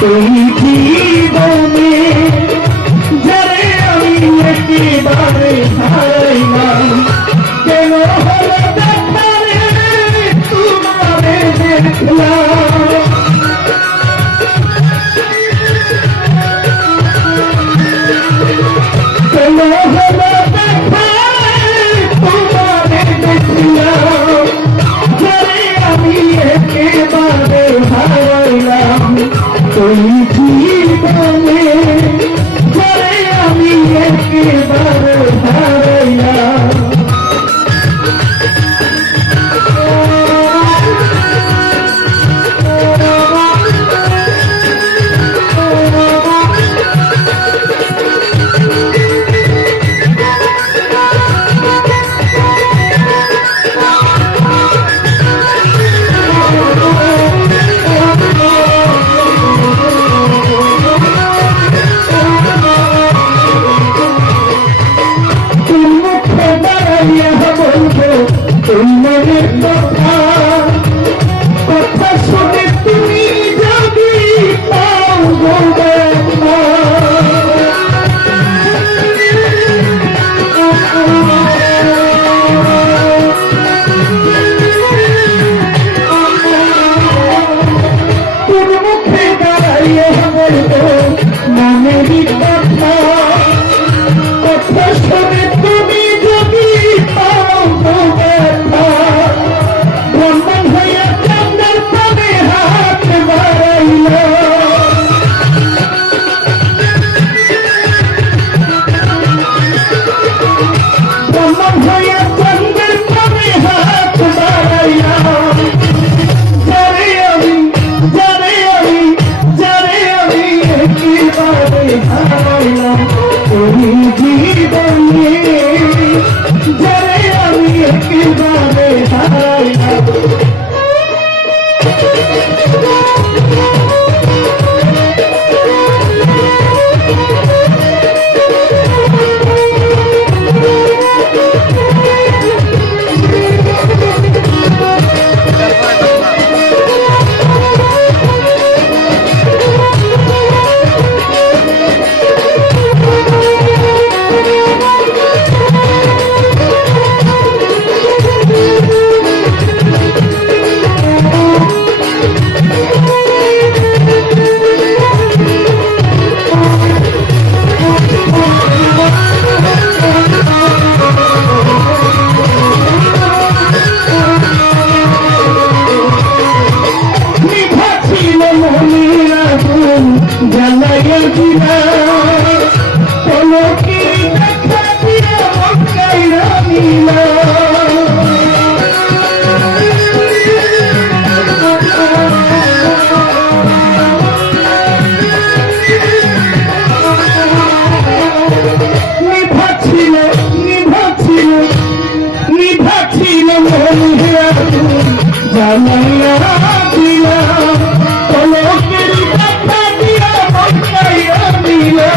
তুমি জীবনে যারে আমি একেবারে হারাইলাম কেন হলো দেখারে তোমারে দেখলাম কেন হলো দেখারে তোমারে দেখলাম যারে আমি একেবারে হারাইলাম তুমি জীবনে যারে আমি একেবারে হারাইলাম তোমার কথা কথা শুনে তুমি যদি পাও গো ব্যথা তোর মুখে দাঁড়াইয়া বলবো মনেরই কথা কথা শুনে তুমি যদি পাও গো তুমি জীবনে যারে আমি একেবারে হারাইলাম জ্বালাইয়া দিলা পলকে দেখা দিয়া মক্কাইরা নিলা নিভাছিল মনে আগুন জ্বালাইয়া দিলা পলকের দেখা দিয়া মক্কাইরা নিলা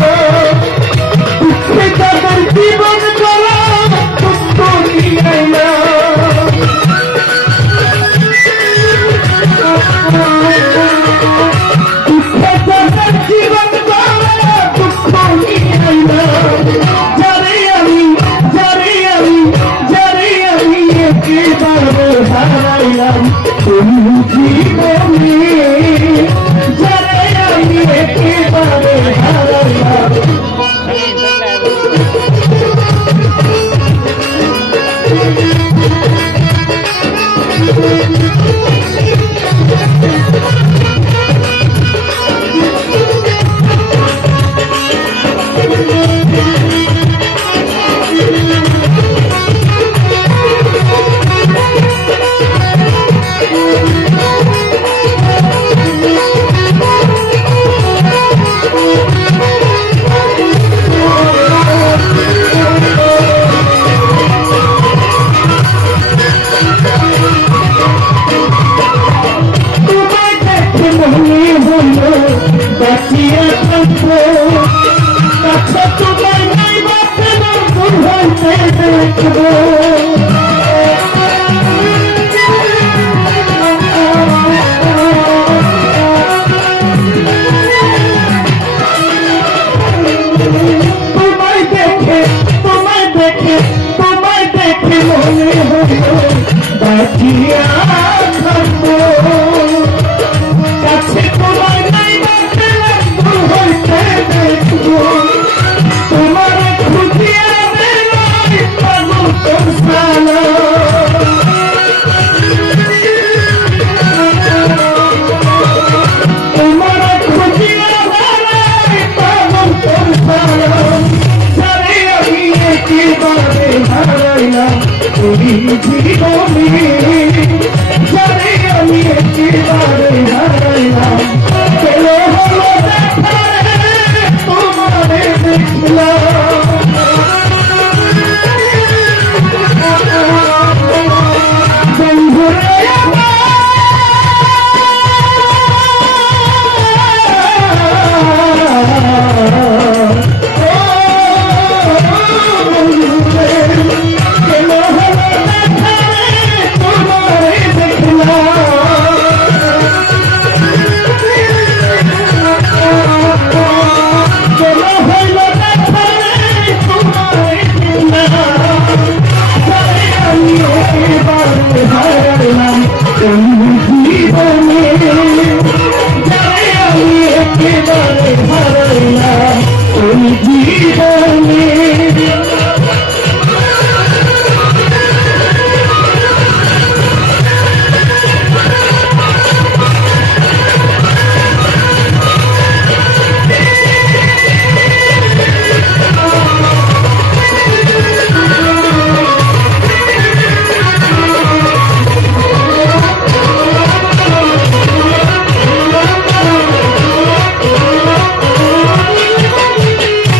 দুঃখে তাদের জীবন গলা দুঃখ নিয়াইলা দুঃখে তাদের জীবন গলা দুঃখ নিয়াইলা যারে আমি একেবারে হারাইলাম তুমি জীবনে যারে আমি একেবারে হারাইলাম বাঁচিয়া থাকবো কাছে তোমার নাই বাঁচানো দূর হইতে দেখবো একেবারে হারাইলাম ওই জীবনে